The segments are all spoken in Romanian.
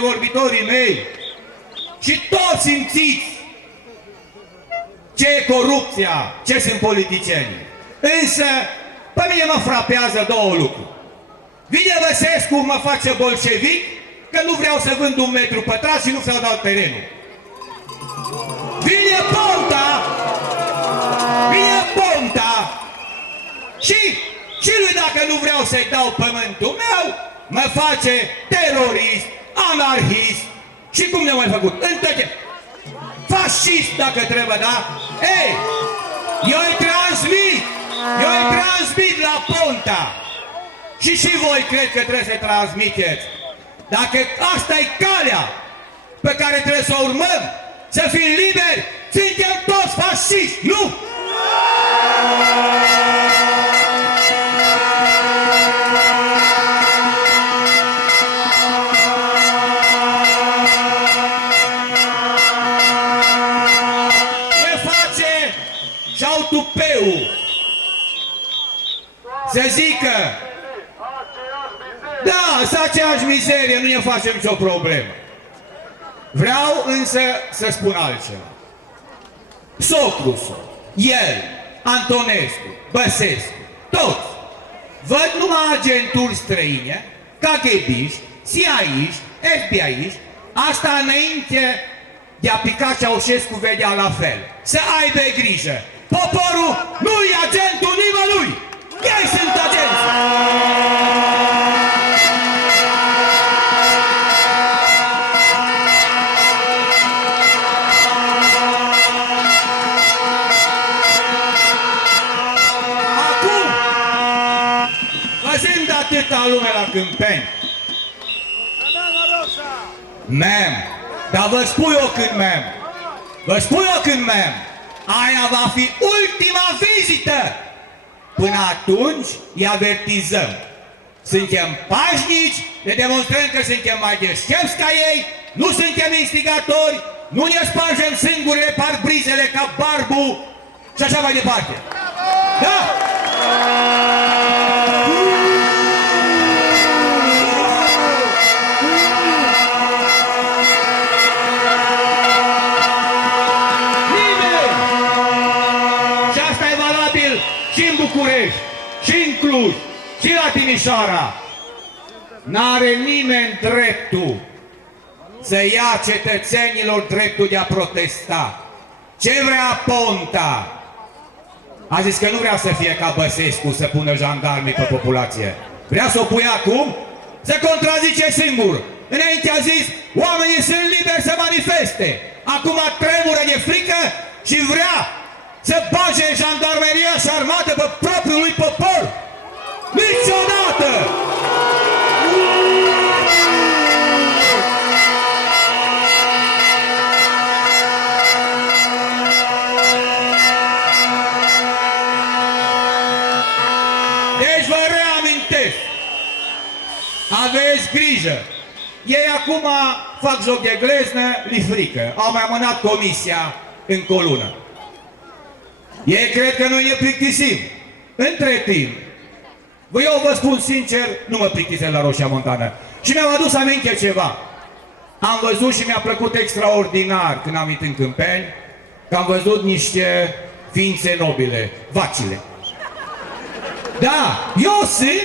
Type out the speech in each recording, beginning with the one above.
antevorbitorii mei și toți simțiți ce e corupția, ce sunt politicienii. Însă, pe mine mă frapează două lucruri. Vine Băsescu, mă face bolșevic, că nu vreau să vând 1 metru pătrat și nu vreau să dau terenul. Vine Ponta și lui dacă nu vreau să-i dau pământul meu, mă face terorist, anarhist și cum ne-a mai făcut? Fascist dacă trebuie, da? Ei, eu îi transmit la Ponta și voi cred că trebuie să transmiteți. Dacă asta e calea pe care trebuie să o urmăm, să fim liberi, suntem toți fasciști, nu? Și-au tupeu să zică da, să aceeași mizerie, nu ne facem nicio problemă. Vreau însă să spun altceva. Socrusul, el, Antonescu, Băsescu, toți văd numai agenturi străine, KGB-iști, CIA-iști, FBI-iști, asta înainte de a pica Ceaușescu vedea la fel. Să aibă grijă. Poporul nu-i agentul nimănui! Ei sunt agenți! Acum, văzând atâta lume la Câmpeni, dar vă spun eu când mem, aia va fi ultima vizită. Până atunci îi avertizăm. Suntem pașnici, le demonstrăm că suntem mai deștepți ca ei, nu suntem instigatori, nu ne spargem sângurile parbrizele ca Barbu și așa mai departe. Da? Și în Cluj, și la Timișoara. N-are nimeni dreptul să ia cetățenilor dreptul de a protesta. Ce vrea Ponta? A zis că nu vrea să fie ca Băsescu, să pună jandarmii pe populație. Vrea să o pui acum? Se contrazice singur. Înainte a zis, oamenii sunt liberi să manifeste. Acum tremură de frică și vrea să bage jandarmeria și armată pe propriul lui popor? Niciodată! Deci vă reamintesc, aveți grijă. Ei acum fac joc de gleznă, li frică. Au mai amânat comisia încă o lună. Ei cred că noi ne plictisim. Între timp, eu vă spun sincer, nu mă plictisem la Roșia Montană. Și mi-am adus aminte ceva. Am văzut și mi-a plăcut extraordinar când am venit în Câmpeni, că am văzut niște ființe nobile, vacile. Da, eu sunt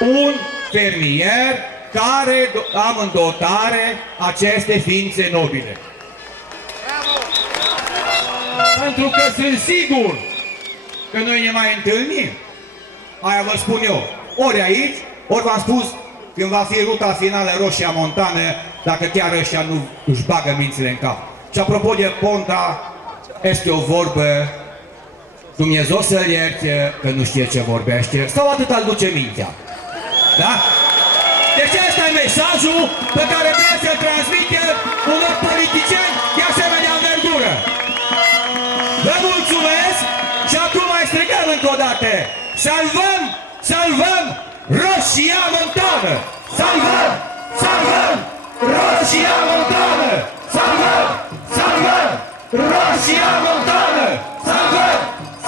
un fermier care am în dotare aceste ființe nobile. Pentru că sunt sigur că noi ne mai întâlnim. Aia vă spun eu. Ori aici, ori v-am spus când va fi ruta finală Roșia Montană, dacă chiar ăștia nu își bagă mințile în cap. Și apropo de Ponta, este o vorbă, Dumnezeu să-l ierte că nu știe ce vorbește, sau atât îl duce mintea. Da? Deci ăsta e mesajul pe care vreau să-l transmite unor politicieni de asemenea învergură. Vă mulțumesc și acum mai strigăm încă o dată. Salvăm, salvăm Roșia Montană! Salvăm, salvăm Roșia Montană! Salvăm, salvăm Roșia Montană! Salvăm,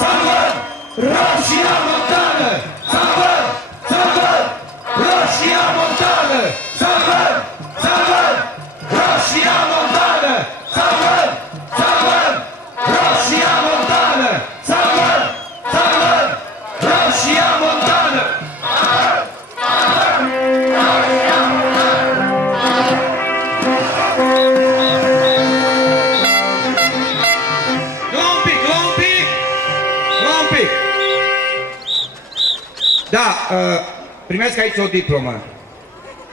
salvăm Roșia Montană! Salvăm, salvăm Roșia Montană! Salvăm, salvăm Da, primesc aici o diplomă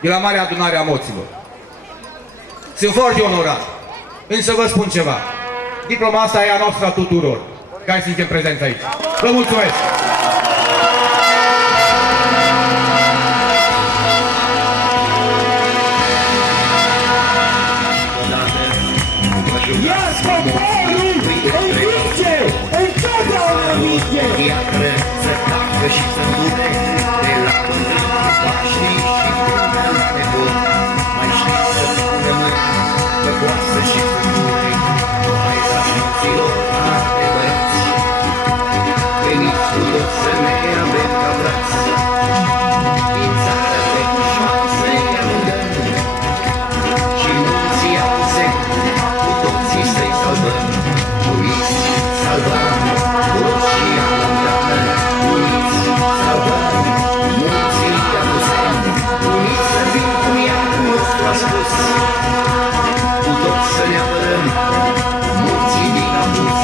de la Marea Adunare a Moților. Sunt foarte onorat. Însă vă spun ceva. Diploma asta e a noastră a tuturor care suntem prezenți aici. Vă mulțumesc! Iar poporul învinge! Întotdeauna învinge! Iară să tacă și să dure de la pământ pașii și până la nebun. Mai știți să rămân păcoasă și făcure, hai la știților adevărați. Veniți cu toți să ne avem ca braț, din țară pe ușoară să-i alungăm și mulții au semn, cu toții să-i salvăm. Uniți salvăm, Roșia Montană, uniți salvăm, mulții au semn, uniți să fim cum iarul nostru a spus, cu toți să ne apărăm, mulții din apus.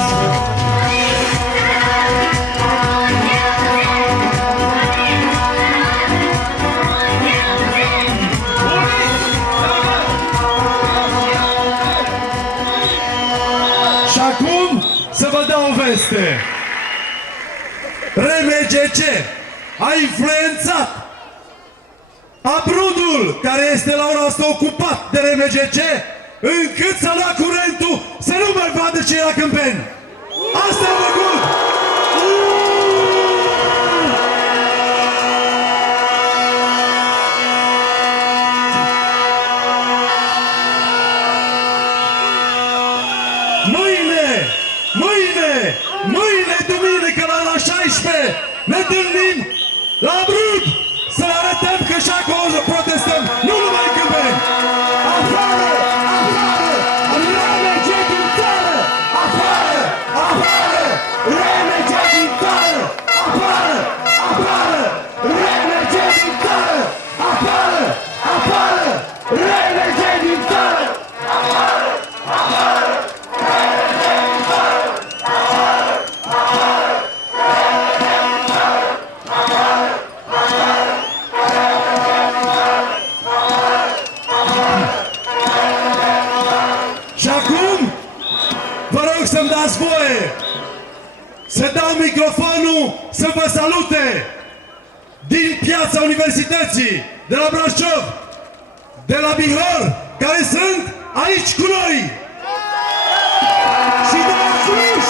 Și acum să vă dau o veste. RMGC a influențat Abrudul, care este la ora asta ocupat de RMGC, încât să lua curentul să nu mai vadă ce era câmpeni. Asta a făcut! Mâine, duminică, la 16, ne întâlnim la Abrud să le arătăm că și acolo protestăm, nu numai în câmpeni. Afară! RMG din țară! Afară! RMG din țară! Afară! RMG din țară! Afară! RMG din țară! Și acum vă rog să-mi dați voie să dau microfonul să vă salute din Piața Universității, de la Brașov, de la Bihor, care sunt aici cu noi, și de la Cluj.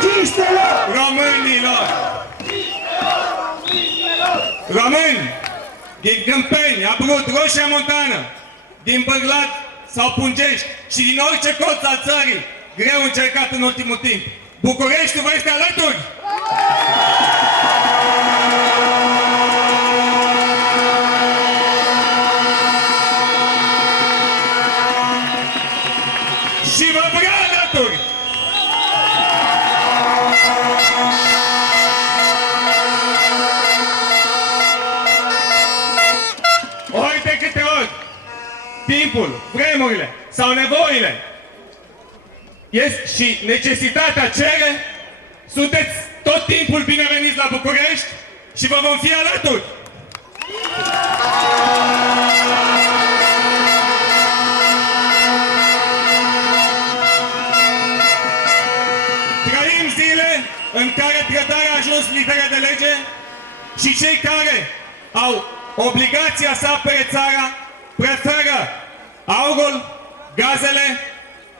Cinstelor! Românilor! Români! Din Câmpeni, Abrud, Roșia Montană, din Bârlad sau Pungești și din orice colț al țării, greu încercat în ultimul timp, Bucureștiul vă este alături! Și vă vrea alături! Ori de câte ori timpul, vremurile sau nevoile și necesitatea cere, sunteți tot timpul bineveniți la București și vă vom fi alături! Trăim zile în care trădarea a ajuns literă de lege și cei care au obligația să apere țara preferă aurul, gazele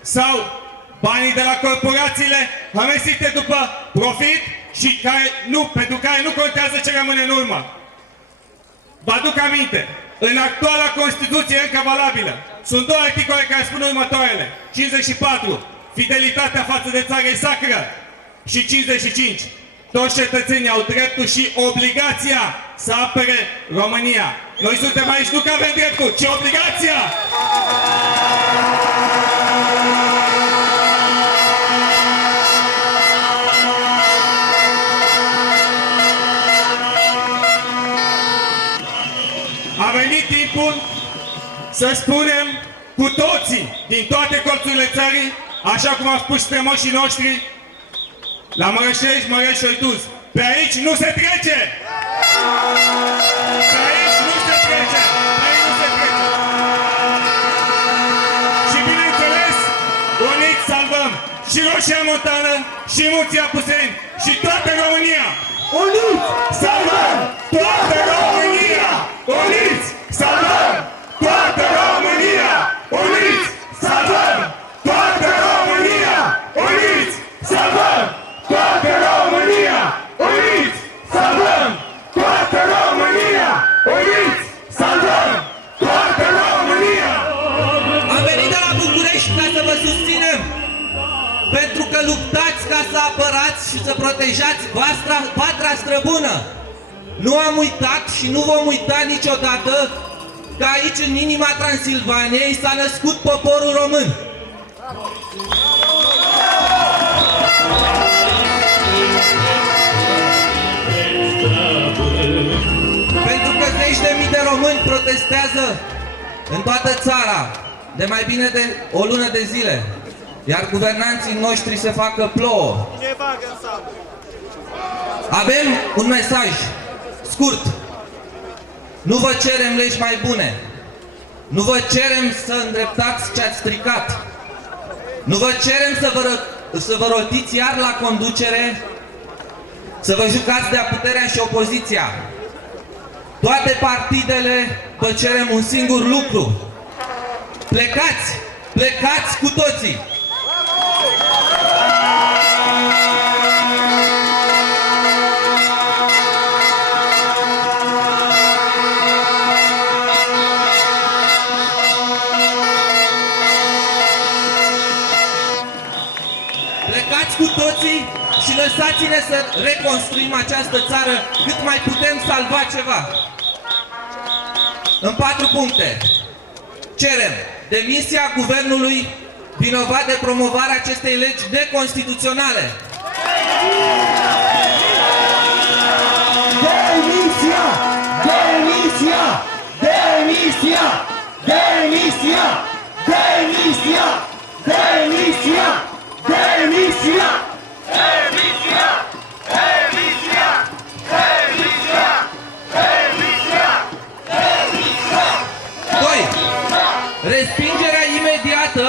sau banii de la corporațiile amestite după profit și pentru care nu contează ce rămâne în urmă. Vă aduc aminte, în actuala Constituție încă valabilă, sunt două articole care spun următoarele. 54. Fidelitatea față de țară e sacră. Și 55. Toți cetățenii au dreptul și obligația să apere România. Noi suntem aici nu că avem dreptul, ci obligația! să spunem cu toții, din toate colțurile țării, așa cum au spus strămoșii noștri, la Mărășești, Măreș și Oituz, pe aici nu se trece! Pe aici nu se trece! Pe aici nu se trece! Și bineînțeles, uniți salvăm și Roșia Montană, și Munții Apuseni, și toată România! Uniți Salvăm toată România! Uniți salvăm toată România! Uniți salvăm toată România! Uniți salvăm toată România! Uniți salvăm toată România! Uniți salvăm toată România! Am venit de la București ca să vă susținem, pentru că luptați ca să apărați și să protejați patria străbună. Nu am uitat și nu vom uita niciodată că aici, în inima Transilvaniei, s-a născut poporul român. Pentru că zeci de mii de români protestează în toată țara de mai bine de o lună de zile, iar guvernanții noștri se fac că plouă. Avem un mesaj scurt. Nu vă cerem legi mai bune. Nu vă cerem să îndreptați ce ați stricat. Nu vă cerem să vă rotiți iar la conducere, să vă jucați de-a puterea și opoziția. Toate partidele vă cerem un singur lucru. Plecați! Plecați cu toții! Plecați cu toții și lăsați-ne să reconstruim această țară cât mai putem salva ceva. În 4 puncte. Cerem demisia guvernului vinovat de promovarea acestei legi neconstituționale. Demisia! Demisia! Demisia! Demisia! Demisia! Demisia! Demisia! Demisia! Demisia! Demisia! Demisia! 2. Respingerea imediată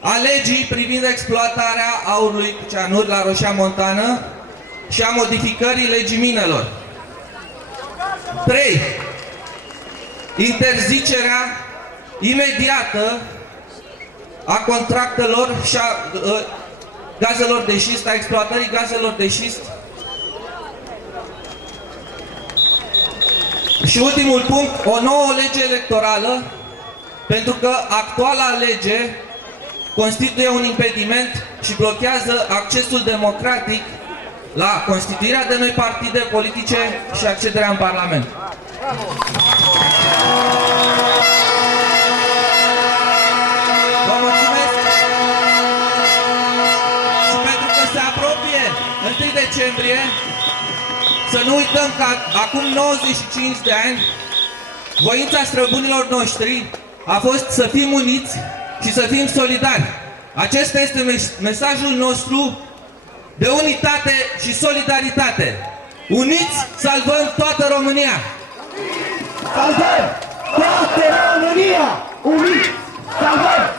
a legii privind exploatarea aurului cu cianuri la Roșia Montană și a modificării legii minelor. 3. Interzicerea imediată a contractelor și a gazelor de șist, a exploatării gazelor de șist. Și ultimul punct, o nouă lege electorală, pentru că actuala lege constituie un impediment și blochează accesul democratic la constituirea de noi partide politice și accederea în Parlament. Vă mulțumesc și pentru că se apropie 1 decembrie, să nu uităm că acum 95 de ani voința străbunilor noștri a fost să fim uniți și să fim solidari. Acesta este mesajul nostru de unitate și solidaritate. Uniți, salvăm toată România! Salvăm toată România! Uniți! Salvăm